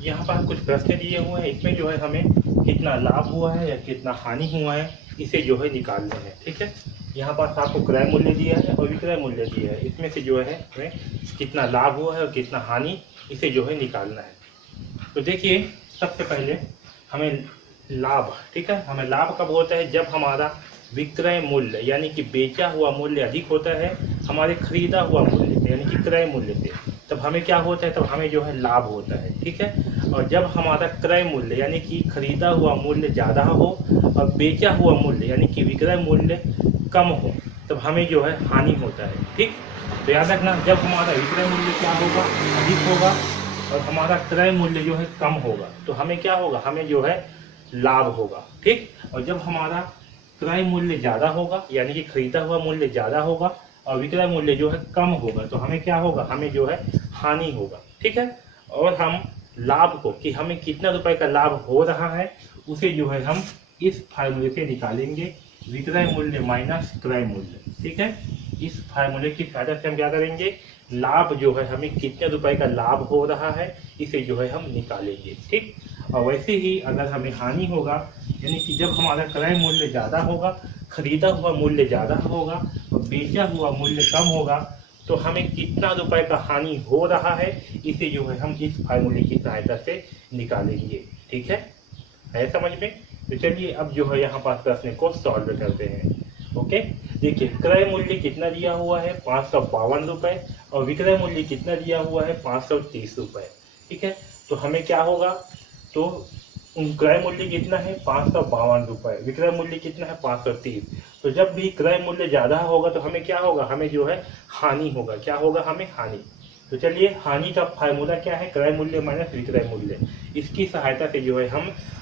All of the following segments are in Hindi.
यहाँ पर कुछ प्रश्न दिए हुए हैं, इसमें जो है हमें कितना लाभ हुआ है या कितना हानि हुआ है इसे जो है निकालना है। ठीक है, यहाँ पर आपको क्रय मूल्य दिया है और विक्रय मूल्य दिया है, इसमें से जो है हमें कितना लाभ हुआ है और कितना हानि इसे जो है निकालना है। तो देखिए, सबसे पहले हमें लाभ, ठीक है, हमें लाभ कब होता है? जब हमारा विक्रय मूल्य यानी कि बेचा हुआ मूल्य अधिक होता है हमारे खरीदा हुआ मूल्य से यानी कि क्रय मूल्य से, तब हमें क्या होता है? तब हमें जो है लाभ होता है। ठीक है, और जब हमारा क्रय मूल्य यानी कि खरीदा हुआ मूल्य ज़्यादा हो और बेचा हुआ मूल्य यानी कि विक्रय मूल्य कम हो, तब हमें जो है हानि होता है। ठीक, तो याद रखना, जब हमारा विक्रय मूल्य क्या होगा? अधिक होगा और हमारा क्रय मूल्य जो है कम होगा, तो हमें क्या होगा? हमें जो है लाभ होगा। ठीक, और जब हमारा क्रय मूल्य ज़्यादा होगा यानी कि खरीदा हुआ मूल्य ज़्यादा होगा और विक्रय मूल्य जो है कम होगा, तो हमें क्या होगा? हमें जो है हानि होगा। ठीक है, और हम लाभ को, कि हमें कितना रुपए का लाभ हो रहा है, उसे जो है हम इस फार्मूले से निकालेंगे, विक्रय मूल्य माइनस क्रय मूल्य। ठीक है, इस फार्मूले की सहायता से हम क्या करेंगे? लाभ जो है हमें कितने रुपए का लाभ हो रहा है इसे जो है हम निकालेंगे। ठीक, और वैसे ही अगर हमें हानि होगा यानी कि जब हमारा क्रय मूल्य ज़्यादा होगा, खरीदा हुआ मूल्य ज़्यादा होगा और बेचा हुआ मूल्य कम होगा, तो हमें कितना रुपए का हानि हो रहा है इसे जो है हम इस फार्मूले की सहायता से निकालेंगे। ठीक है समझ में? तो चलिए अब जो है यहाँ पास प्रश्न को सॉल्व करते हैं। ओके, देखिए, क्रय मूल्य कितना दिया हुआ है? 552 रुपए और विक्रय मूल्य कितना दिया हुआ है? 530 रुपए। ठीक है, तो हमें क्या होगा? तो क्रय मूल्य कितना है? 552 रुपए, विक्रय मूल्य कितना है? 530। तो जब भी क्रय मूल्य ज्यादा होगा तो हमें क्या होगा? हमें जो है हानि होगा। क्या होगा? हमें हानि। तो चलिए, हानि का फार्मूला क्या है? क्रय मूल्य माइनस विक्रय मूल्य। इसकी सहायता से जो है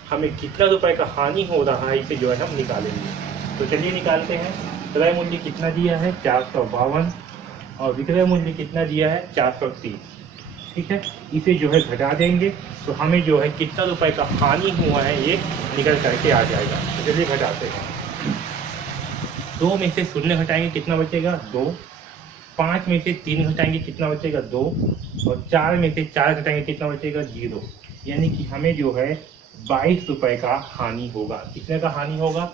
हमें कितना रुपए का हानि हो रहा है इसे जो है हम निकालेंगे। तो चलिए निकालते हैं। क्रय मूल्य कितना दिया है? 452 और विक्रय मूल्य कितना दिया है? 430। ठीक है, इसे जो है घटा देंगे तो हमें जो है कितना रुपए का हानि हुआ है ये निकल करके आ जाएगा। तो चलिए घटाते हैं। 2 में से 0 घटाएंगे, कितना बचेगा? 2। 5 में से 3 घटाएंगे, कितना बचेगा? 2। और 4 में से 4 घटाएंगे, कितना बचेगा? 0। यानी कि हमें जो है 22 रुपए का हानि होगा। कितने का हानि होगा?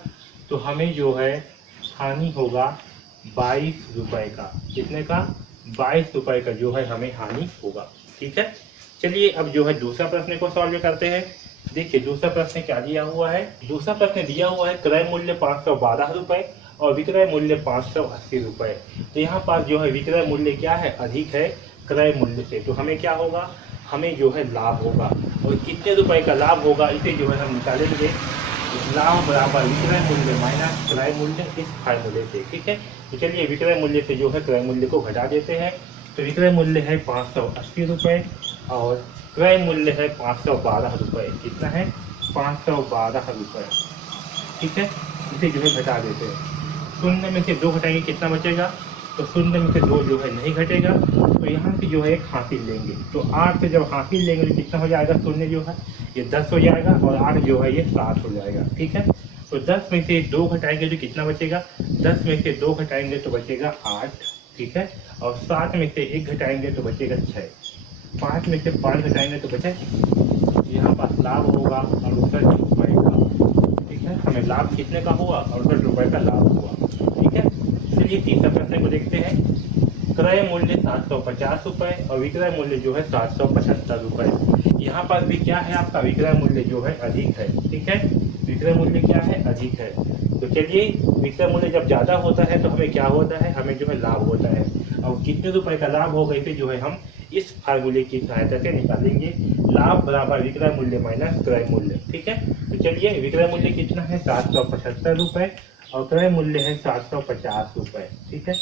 तो हमें जो है हानि होगा 22 रुपए का। कितने का? 22 रुपए का जो है हमें हानि होगा। ठीक है, चलिए अब जो है दूसरा प्रश्न को सॉल्व करते हैं। देखिए, दूसरा प्रश्न क्या दिया हुआ है? दूसरा प्रश्न दिया हुआ है क्रय मूल्य 512 रुपए और विक्रय मूल्य 580 रुपए। तो यहाँ पास जो है विक्रय मूल्य क्या है? अधिक है क्रय मूल्य से, तो हमें क्या होगा? हमें जो है लाभ होगा। और कितने रुपए का लाभ होगा इसे जो है हम निकालेंगे, लाभ बराबर विक्रय मूल्य माइनस क्रय मूल्य, इस फार्मूले से। ठीक है, तो चलिए विक्रय मूल्य से जो है क्रय मूल्य को घटा देते हैं। तो विक्रय मूल्य है 580 रुपये और क्रय मूल्य है 512 रुपये। कितना है? 512 रुपये। ठीक है, इसे जो है घटा देते हैं। 0 में से 2 घटाएंगे, कितना बचेगा? तो 0 में से 2 जो है नहीं घटेगा, तो यहाँ से जो है एक हासिल लेंगे। तो 8 से जब हासिल लेंगे तो कितना हो जाएगा? 0 जो है ये 10 हो जाएगा और 8 जो है ये 7 हो जाएगा। ठीक है, तो 10 में से 2 घटाएंगे तो कितना बचेगा? 10 में से 2 घटाएंगे तो बचेगा 8। ठीक है, और 7 में से 1 घटाएंगे तो बचेगा 6। 5 में से 5 घटाएंगे तो बचे, यहाँ पास लाभ होगा 68 रुपये का। ठीक है, हमें लाभ कितने का हुआ? 68 रुपये का लाभ हुआ। ठीक है, चलिए तीसरा प्रश्न को देखते हैं। क्रय मूल्य 750 रुपये और विक्रय मूल्य जो है 775 रुपये। यहाँ पर भी क्या है? आपका विक्रय मूल्य जो है अधिक है। ठीक है, विक्रय मूल्य क्या है? अधिक है। तो चलिए, विक्रय मूल्य जब ज़्यादा होता है तो हमें क्या होता है? हमें जो है लाभ होता है। और कितने रुपए का लाभ होगा इसे जो है हम इस फार्मूले की सहायता से निकालेंगे, लाभ बराबर विक्रय मूल्य माइनस क्रय मूल्य। ठीक है, तो चलिए, विक्रय मूल्य कितना है? 775 रुपये और क्रय मूल्य है 750 रुपये। ठीक है,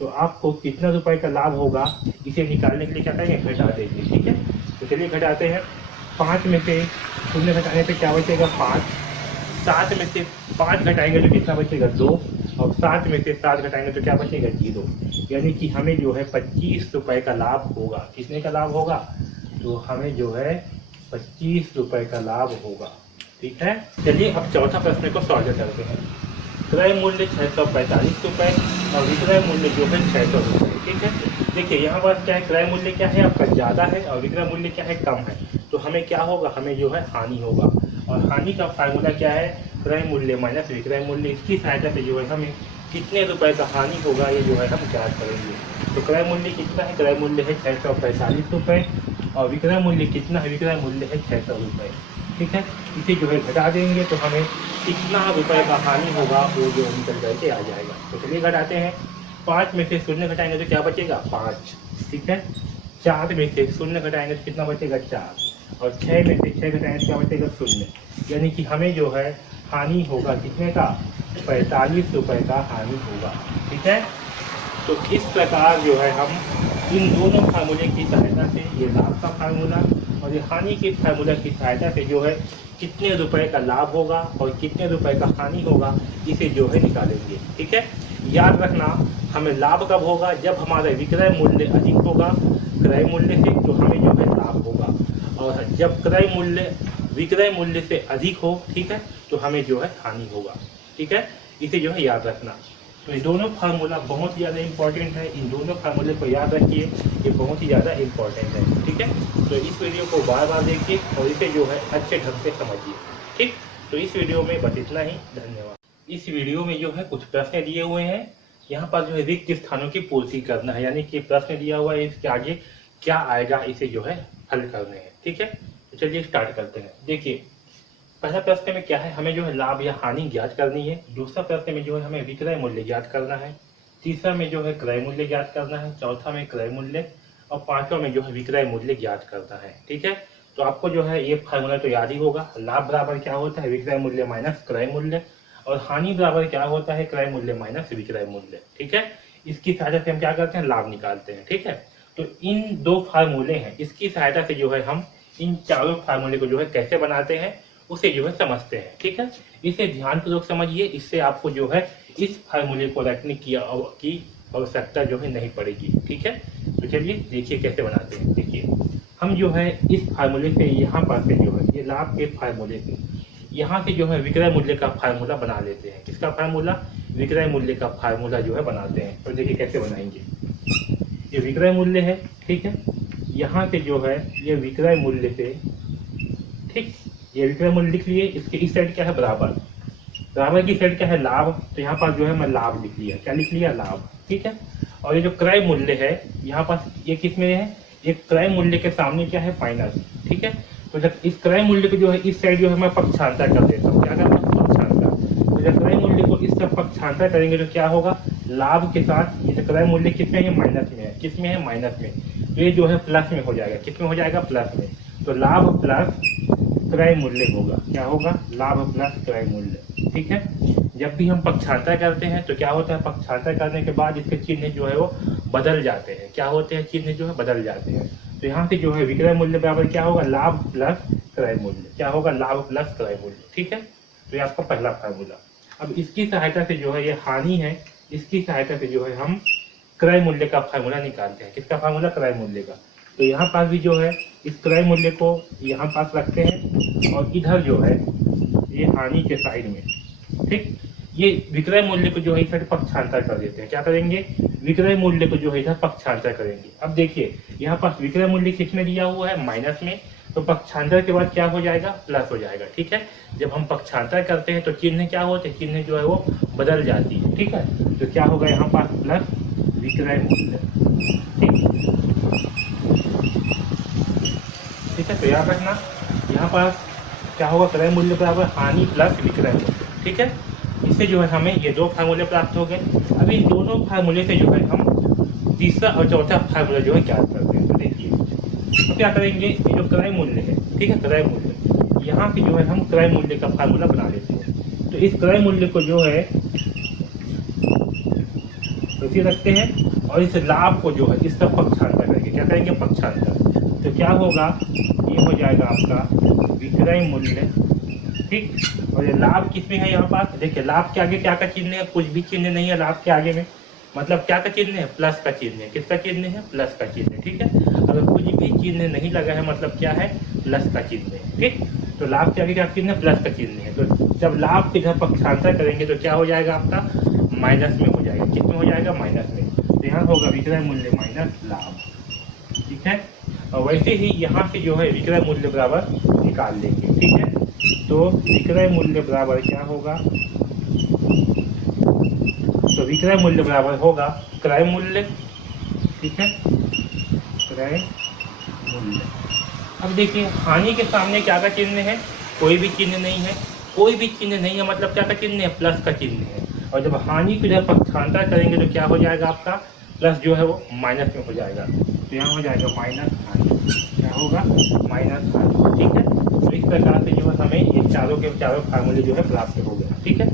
तो आपको कितना रुपए का लाभ होगा इसे निकालने के लिए क्या करेंगे? घटा देंगे। ठीक है, तो चलिए घटाते हैं। 5 में से 0 घटाने पे क्या बचेगा? 5। 7 में से 5 घटाएंगे तो कितना बचेगा? 2। और 7 में से 7 घटाएंगे तो क्या बचेगा? 0। यानी कि हमें जो है 25 रुपए का लाभ होगा। कितने का लाभ होगा? तो हमें जो है 25 रुपए का लाभ होगा। ठीक है, चलिए अब चौथा प्रश्न को सॉल्व करते हैं। क्रय मूल्य 645 रुपये और विक्रय मूल्य जो है 600 रुपये। ठीक है। देखिए यहाँ पर क्या है, क्रय मूल्य क्या है आपका ज़्यादा है और विक्रय मूल्य क्या है कम है, तो हमें क्या होगा, हमें जो है हानि होगा। और हानि का फार्मूला क्या है, क्रय मूल्य माइनस विक्रय मूल्य। इसकी सहायता से जो है हमें कितने रुपए का हानि होगा ये जो है हम ज्ञात करेंगे। तो क्रय मूल्य कितना है, क्रय मूल्य है 645 रुपये और विक्रय मूल्य कितना है, विक्रय मूल्य है 600 रुपये। ठीक है, इसे जो है घटा देंगे तो हमें कितना रुपए का हानि होगा वो जो निकल करके आ जाएगा। तो चलिए घटाते हैं। 5 में से शून्य घटाएंगे तो क्या बचेगा, 5। ठीक है, 4 में से शून्य घटाएंगे तो कितना बचेगा, 4। और 6 में से 6 घटाएंगे तो क्या बचेगा, 0। यानी कि हमें जो है हानि होगा कितने का, 45 रुपये का हानि होगा। ठीक है, तो इस प्रकार जो है हम इन दोनों फार्मूले की सहायता से, ये लाभ का फार्मूला और ये हानि के फार्मूला की सहायता से जो है कितने रुपए का लाभ होगा और कितने रुपए का हानि होगा इसे जो है निकालेंगे। ठीक है, याद रखना हमें लाभ कब होगा, जब हमारा विक्रय मूल्य अधिक होगा क्रय मूल्य से, तो हमें जो है लाभ होगा। और जब क्रय मूल्य विक्रय मूल्य से अधिक हो, ठीक है, तो हमें जो है हानि होगा। ठीक है, इसे जो है याद रखना। तो ये दोनों फार्मूला बहुत ही ज़्यादा इंपॉर्टेंट है, इन दोनों फार्मूले को याद रखिए, ये बहुत ही ज़्यादा इंपॉर्टेंट है। ठीक है, तो इस वीडियो को बार बार देखिए और इसे जो है अच्छे ढंग से समझिए। ठीक, तो इस वीडियो में बस इतना ही, धन्यवाद। इस वीडियो में जो है कुछ प्रश्न दिए हुए हैं, यहाँ पर जो है रिक्त स्थानों की पूर्ति करना है, यानी कि प्रश्न दिया हुआ है इसके आगे क्या आएगा इसे जो है हल करने हैं। ठीक है, तो चलिए स्टार्ट करते हैं। देखिए पहला प्रश्न में क्या है, हमें जो है लाभ या हानि ज्ञात करनी है। दूसरा प्रश्न में जो है हमें विक्रय मूल्य ज्ञात करना है। तीसरा में जो है क्रय मूल्य ज्ञात करना है। चौथा में क्रय मूल्य और पांचवा में जो है विक्रय मूल्य ज्ञात करना है। ठीक है, तो आपको जो है ये फार्मूला तो याद ही होगा, लाभ बराबर क्या होता है, विक्रय मूल्य माइनस क्रय मूल्य, और हानि बराबर क्या होता है, क्रय मूल्य माइनस विक्रय मूल्य। ठीक है, इसकी सहायता से हम क्या करते हैं, लाभ निकालते हैं। ठीक है, तो इन दो फार्मूले हैं, इसकी सहायता से जो है हम इन चारों फार्मूले को जो है कैसे बनाते हैं उसे जो है समझते हैं। ठीक है, इसे ध्यानपूर्वक समझिए, इससे आपको जो है इस फार्मूले को रखने की आवश्यकता जो है नहीं पड़ेगी। ठीक है, तो चलिए देखिए कैसे बनाते हैं। देखिए हम जो है इस फार्मूले से यहाँ पर से जो है ये लाभ के फार्मूले से यहाँ से जो है विक्रय मूल्य का फार्मूला बना लेते हैं। किसका फार्मूला, विक्रय मूल्य का फार्मूला जो है बनाते हैं। तो देखिए कैसे बनाएंगे, ये विक्रय मूल्य है। ठीक है, यहाँ से जो है ये विक्रय मूल्य से, ठीक, ये विक्रय मूल्य लिख लिए, इसके इस साइड क्या है, बराबर, बराबर की साइड क्या है, लाभ, तो यहाँ पर जो है मैं लाभ लिख लिया, क्या लिख लिया, लाभ। ठीक है, और ये जो क्रय मूल्य है यहाँ पर ये किस में है, ये क्रय मूल्य के सामने क्या है, माइनस। ठीक है, तो जब इस क्रय मूल्य को जो है इस साइड जो है मैं पक्षांतर कर देता हूँ, क्या करता हूँ, पक्षांतर। तो जब क्रय मूल्य को इस तरफ पक्षांतर करेंगे तो क्या होगा, लाभ के साथ ये क्रय मूल्य किस में है, माइनस में है, किस में है, माइनस में, तो ये जो है प्लस में हो जाएगा, किस में हो जाएगा, प्लस में। तो लाभ प्लस क्रय मूल्य होगा, क्या होगा, लाभ प्लस क्रय मूल्य। ठीक है, जब भी हम पक्षांतर करते हैं तो क्या होता है, पक्षांतर करने के बाद इसके चिन्ह जो है वो बदल जाते हैं, क्या होते हैं, चिन्ह जो है बदल जाते हैं। तो यहाँ से जो है विक्रय मूल्य बराबर क्या होगा, लाभ प्लस क्रय मूल्य, क्या होगा, लाभ प्लस क्रय मूल्य। ठीक है, तो ये आपका पहला फार्मूला। अब इसकी सहायता से जो है ये हानि है, इसकी सहायता से जो है हम क्रय मूल्य का फार्मूला निकालते हैं। किसका फार्मूला, क्रय मूल्य का। तो यहाँ पास भी जो है इस क्रय मूल्य को यहाँ पास रखते हैं और इधर जो है ये हानि के साइड में, ठीक, ये विक्रय मूल्य को जो है इधर पक्षांतर कर देते हैं। क्या करेंगे, विक्रय मूल्य को जो है इधर पक्षांतर करेंगे। अब देखिए यहाँ पास विक्रय मूल्य किसमें दिया हुआ है, माइनस में, तो पक्षांतर के बाद क्या हो जाएगा, प्लस हो जाएगा। ठीक है, जब हम पक्षांतर करते हैं तो चिन्ह क्या होते हैं, चिन्ह जो है वो बदल जाती है। ठीक है, तो क्या होगा यहाँ पास प्लस विक्रय मूल्य। ठीक है, तो याद रखना यहाँ पर क्या होगा, क्रय मूल्य बराबर हानि प्लस विक्रय मूल्य। ठीक है, इससे जो है हमें ये दो फार्मूले प्राप्त हो गए। अब इन दोनों फार्मूले से जो है हम तीसरा और चौथा फार्मूला जो है ज्ञात करते हैं। तो देखिए तो क्या करेंगे, ये जो क्रय मूल्य है, ठीक है, क्रय मूल्य, यहाँ से जो है हम क्रय मूल्य का फार्मूला बना लेते हैं। तो इस क्रय मूल्य को जो है इसे रखते हैं और इस लाभ को जो है इस तरफ पक्षांतर करेंगे। क्या करेंगे, पक्षांतर। तो क्या होगा, ये हो जाएगा आपका विक्रय मूल्य। ठीक, और ये लाभ किसमें है, यहाँ पास देखिए लाभ के आगे क्या का चिन्ह है, कुछ भी चिन्ह नहीं है लाभ के आगे में, मतलब क्या का चिन्ह है, प्लस का चिन्ह है। किसका चिन्ह है, प्लस का चिन्ह है। ठीक है, अगर कुछ भी चिन्ह नहीं लगा है मतलब क्या है, प्लस का चिन्ह है। ठीक, तो लाभ के आगे क्या चिन्ह है, प्लस का चिन्ह है। तो जब लाभ के इधर पक्षांतर करेंगे तो क्या हो जाएगा, आपका माइनस में हो जाएगा। किस में हो जाएगा, माइनस में। तो यहाँ होगा विक्रय मूल्य माइनस लाभ, ठीक है। और वैसे ही यहाँ से जो है विक्रय मूल्य बराबर निकाल लेंगे, ठीक है। तो विक्रय मूल्य बराबर क्या होगा, तो विक्रय मूल्य बराबर होगा क्रय मूल्य, ठीक है, क्रय मूल्य। अब देखिए हानि के सामने क्या का चिन्ह है, कोई भी चिन्ह नहीं है, कोई भी चिन्ह नहीं है मतलब क्या का चिन्ह है, प्लस का चिन्ह है। और जब हानि को जब पक्षांतर करेंगे तो क्या हो जाएगा आपका, प्लस जो है वो माइनस में हो जाएगा। तो यहाँ हो जाएगा माइनस हानि, क्या होगा माइनस हानि, ठीक है। तो इस प्रकार से जो है हमें ये चारों के चारों फार्मूले जो है प्राप्त हो गया, ठीक है।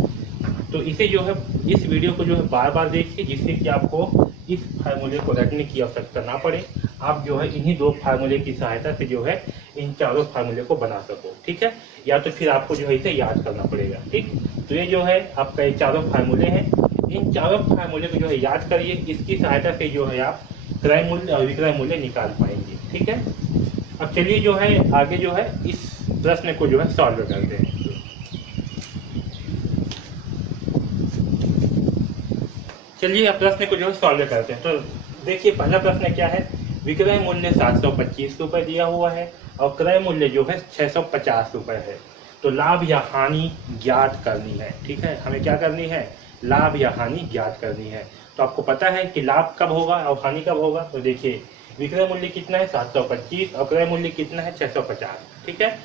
तो इसे जो है इस वीडियो को जो है बार बार देखिए, जिससे कि आपको इस फार्मूले को रटने की आवश्यकता ना पड़े। आप जो है इन्हीं दो फार्मूले की सहायता से जो है इन चारों फार्मूले को बना सको, ठीक है। या तो फिर आपको जो है इसे याद करना पड़ेगा, ठीक। तो ये जो है आपका ये चारों फार्मूले हैं, इन चारों फार्मूले को जो है याद करिए। इसकी सहायता से जो है आप क्रय मूल्य और विक्रय मूल्य निकाल पाएंगे, ठीक है। अब चलिए जो है आगे जो है इस प्रश्न को जो है सॉल्व करते हैं। चलिए अब प्रश्न को जो है सॉल्व करते हैं। तो देखिए पहला प्रश्न क्या है, विक्रय मूल्य 725 रुपये दिया हुआ है और क्रय मूल्य जो है 650 रुपये है। तो लाभ या हानि ज्ञात करनी है, ठीक है। हमें क्या करनी है, लाभ या हानि ज्ञात करनी है। तो आपको पता है कि लाभ कब होगा और हानि कब होगा। तो देखिए विक्रय मूल्य कितना है 725 और क्रय मूल्य कितना है 650, ठीक है।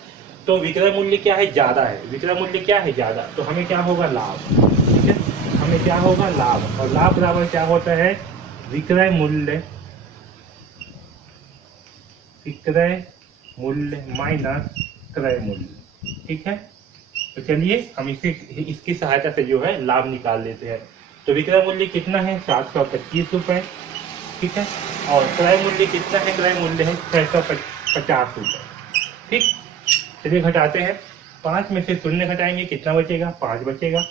तो विक्रय मूल्य क्या है, ज्यादा है, विक्रय मूल्य क्या है ज्यादा, तो हमें क्या होगा लाभ, ठीक है। हमें क्या होगा लाभ, और लाभ बराबर क्या होता है विक्रय मूल्य, विक्रय मूल्य माइनस क्रय मूल्य, ठीक है। तो चलिए हम इसकी सहायता से जो है लाभ निकाल लेते हैं। तो विक्रय मूल्य कितना है 725 रुपये, ठीक है। और क्रय मूल्य कितना है, क्रय मूल्य है 650 रुपये, ठीक। चलिए घटाते हैं, 5 में से 0 घटाएंगे कितना बचेगा, 5 बचेगा।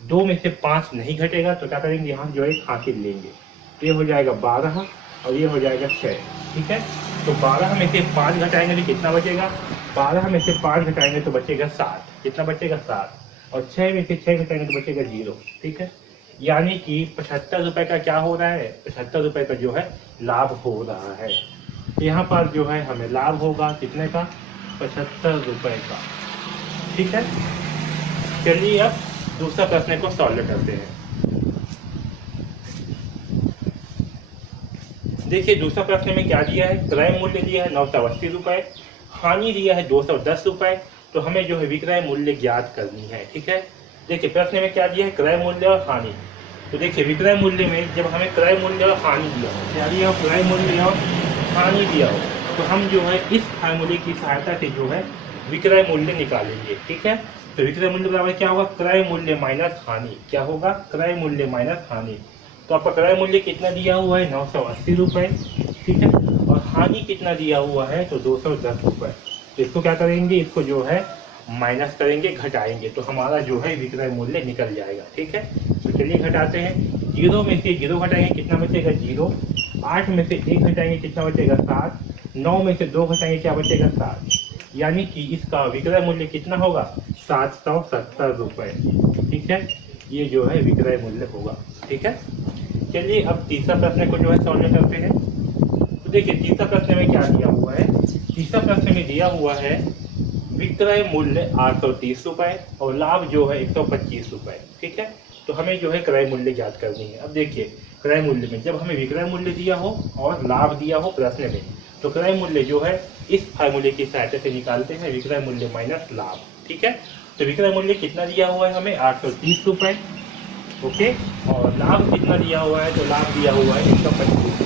2 में से 5 नहीं घटेगा तो क्या करेंगे, यहाँ जो है हासिल लेंगे। ये हो जाएगा 12 और ये हो जाएगा 6, ठीक है। तो 12 में से 5 घटाएंगे तो कितना बचेगा, 12 में से 5 घटाएंगे तो बचेगा 7, कितना बचेगा 7। और 6 में से 6 घटाएंगे तो बचेगा 0, ठीक है। यानी कि 75 रुपये का क्या हो रहा है, 75 रुपये का जो है लाभ हो रहा है। तो यहाँ पर जो है हमें लाभ होगा कितने का, 75 रुपये का, ठीक है। चलिए अब दूसरा प्रश्न को सॉल्व करते हैं। देखिए दूसरा प्रश्न में क्या दिया है, क्रय मूल्य दिया है 980 रुपये, हानि दिया है 210 रुपये। तो हमें जो है विक्रय मूल्य ज्ञात करनी है, ठीक है। देखिए प्रश्न में क्या दिया है, क्रय मूल्य और हानि। तो देखिए विक्रय मूल्य में जब हमें क्रय मूल्य और हानि दिया हो, क्या दिया हो, क्रय मूल्य और हानि दिया हो, तो हम जो है इस फार्मूले की सहायता से जो है विक्रय मूल्य निकालेंगे, ठीक है। तो विक्रय मूल्य बराबर क्या होगा, क्रय मूल्य माइनस हानि, क्या होगा, क्रय मूल्य माइनस हानि। तो आपका क्रय मूल्य कितना दिया हुआ है 980 रुपये, ठीक है। और हानि कितना दिया हुआ है तो 210 रुपये। तो इसको क्या करेंगे, इसको जो है माइनस करेंगे, घटाएंगे, तो हमारा जो है विक्रय मूल्य निकल जाएगा, ठीक है। तो चलिए घटाते हैं, 0 में से 0 घटाएंगे कितना बचेगा 0, 8 में से 1 घटाएंगे कितना बचेगा 7, 9 में से 2 घटाएंगे क्या बचेगा 7। यानी कि इसका विक्रय मूल्य कितना होगा 770 रुपये, ठीक है। ये जो है विक्रय मूल्य होगा, ठीक है। चलिए अब तीसरा प्रश्न को जो है सॉल्व करते हैं। तो देखिए तीसरा प्रश्न में क्या दिया हुआ है, तीसरा प्रश्न में दिया हुआ है विक्रय मूल्य 830 रुपये और लाभ जो है 125 रुपये, ठीक है। तो हमें जो है क्रय मूल्य ज्ञात करनी है। अब देखिए क्रय मूल्य में जब हमें विक्रय मूल्य दिया हो और लाभ दिया हो प्रश्न में, तो क्रय मूल्य जो है इस फार्मूले की सहायता से निकालते हैं, विक्रय मूल्य माइनस लाभ, ठीक है। तो विक्रय मूल्य कितना दिया हुआ है हमें 830 रुपये, ओके। और लाभ कितना दिया हुआ है, तो लाभ दिया हुआ है 125,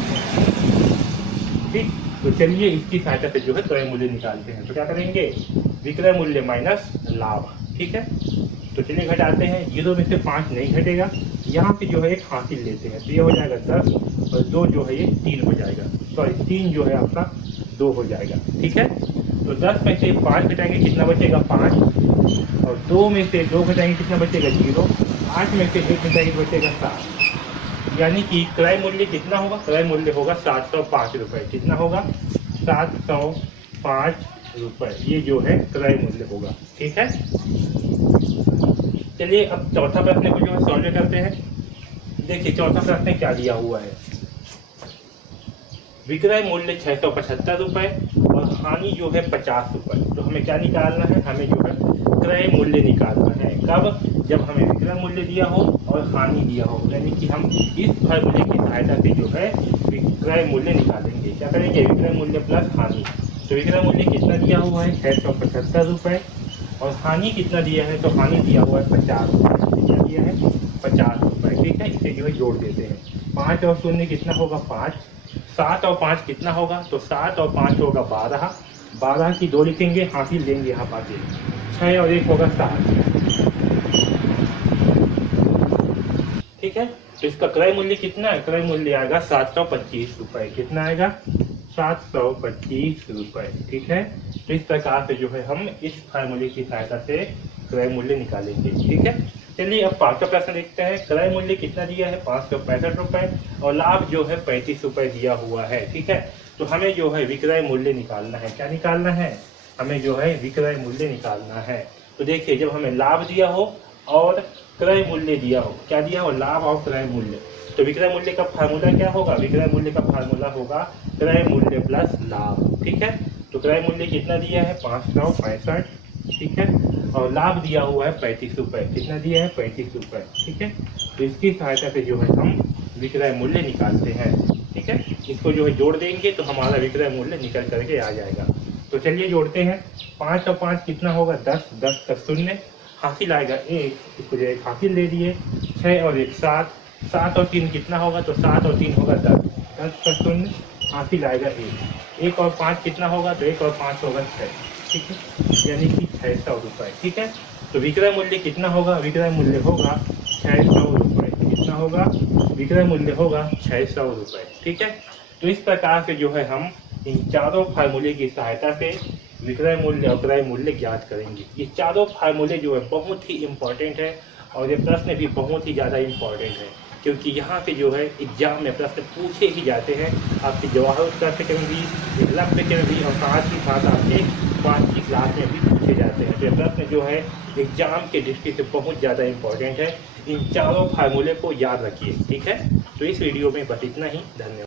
ठीक। तो चलिए इसकी सहायता से जो है क्रय मूल्य निकालते हैं। तो क्या करेंगे, विक्रय मूल्य माइनस लाभ, ठीक है। तो चलिए घटाते हैं, 0 में से 5 नहीं घटेगा, यहाँ से जो है एक हासिल लेते हैं, तो ये हो जाएगा 10 और 2 जो है ये 3 हो जाएगा, सॉरी 3 जो है आपका 2 हो जाएगा, ठीक है। तो 10 में से 5 घटाएंगे कितना बचेगा 5, और 2 में से 2 घटाएंगे कितना बचेगा 0, 8 में से 1 घटाएंगे बचेगा 7। यानी कि क्रय मूल्य कितना होगा, क्रय मूल्य होगा 705 रुपये, कितना होगा 705 रुपये, ये जो है क्रय मूल्य होगा, ठीक है। चलिए अब चौथा प्रश्न को जो है सॉल्व करते हैं। देखिए चौथा प्रश्न क्या दिया हुआ है, विक्रय मूल्य 675 रुपये और हानि जो है 50 रुपये। तो हमें क्या निकालना है, हमें जो है क्रय मूल्य निकालना है। कब? जब हमें विक्रय मूल्य दिया हो और हानि दिया हो, यानी कि हम इस फॉर्मूले की सहायता से जो है विक्रय मूल्य निकालेंगे। क्या करेंगे? विक्रय मूल्य प्लस हानि। तो विक्रय मूल्य कितना दिया हुआ है? 675 रुपये और हानि कितना दिया है? तो हानि दिया हुआ है 50 रुपये। कितना दिया है? 50 रुपये। ठीक है, इसे जो है जोड़ देते हैं। 5 और 0 कितना होगा? 5। 7 और 5 कितना होगा? तो 7 और 5 होगा 12। 12 की 2 लिखेंगे, हासिल लेंगे यहाँ पाके। 6 और 1 होगा 7। ठीक है, तो इसका क्रय मूल्य कितना है? क्रय मूल्य आएगा 725 रुपये। कितना आएगा? 725 रुपये। ठीक है, तो इस प्रकार से जो है हम इस फार्मूले की सहायता से क्रय मूल्य निकालेंगे। ठीक है, चलिए अब 5वां प्रश्न देखते हैं। क्रय मूल्य कितना दिया है? 565 रुपये और लाभ जो है 35 रुपये दिया हुआ है। ठीक है, तो हमें जो है विक्रय मूल्य निकालना है। क्या निकालना है? हमें जो है विक्रय मूल्य निकालना है। तो देखिए, जब हमें लाभ दिया हो और क्रय मूल्य दिया हो, क्या दिया हो? लाभ और क्रय मूल्य। तो विक्रय मूल्य का फार्मूला क्या होगा? विक्रय मूल्य का फार्मूला होगा क्रय मूल्य प्लस लाभ। ठीक है, तो क्रय मूल्य कितना दिया है? 565। ठीक है, और लाभ दिया हुआ है 35 रुपये। कितना दिया है? 35 रुपये। ठीक है, तो इसकी सहायता से जो है हम विक्रय मूल्य निकालते हैं। ठीक है, इसको जो है जोड़ देंगे तो हमारा विक्रय मूल्य निकल करके आ जाएगा। तो चलिए जोड़ते हैं। 5 और 5 कितना होगा? 10। 10 का 0 हासिल आएगा 1, इसको जो है हासिल ले लिए। 6 और 1 7। 7 और 3 कितना होगा? तो 7 और 3 होगा 10। 10 का 0 हासिल आएगा 1। 1 और 5 कितना होगा? तो 1 और 5 होगा 6। ठीक है, यानी कि 600 रुपये। ठीक है, तो विक्रय मूल्य कितना होगा? विक्रय मूल्य होगा 600 रुपये। कितना होगा? विक्रय मूल्य होगा 600 रुपये। ठीक है, तो इस प्रकार से जो है हम इन चारों फार्मूले की सहायता से विक्रय मूल्य और क्रय मूल्य ज्ञात करेंगे। ये चारों फार्मूले जो है बहुत ही इम्पोर्टेंट है और ये प्रश्न भी बहुत ही ज़्यादा इम्पोर्टेंट है, क्योंकि यहाँ पे जो है एग्जाम में प्रश्न पूछे ही जाते हैं। आपके जवाहर उत्तर में भी, लक्ष्य में भी और साथ ही साथ आपके 5वीं क्लास में भी पूछे जाते हैं। तो ये प्रश्न जो है एग्जाम के दृष्टि से बहुत ज़्यादा इम्पोर्टेंट है। इन चारों फार्मूले को याद रखिए। ठीक है, तो इस वीडियो में बस इतना ही। धन्यवाद।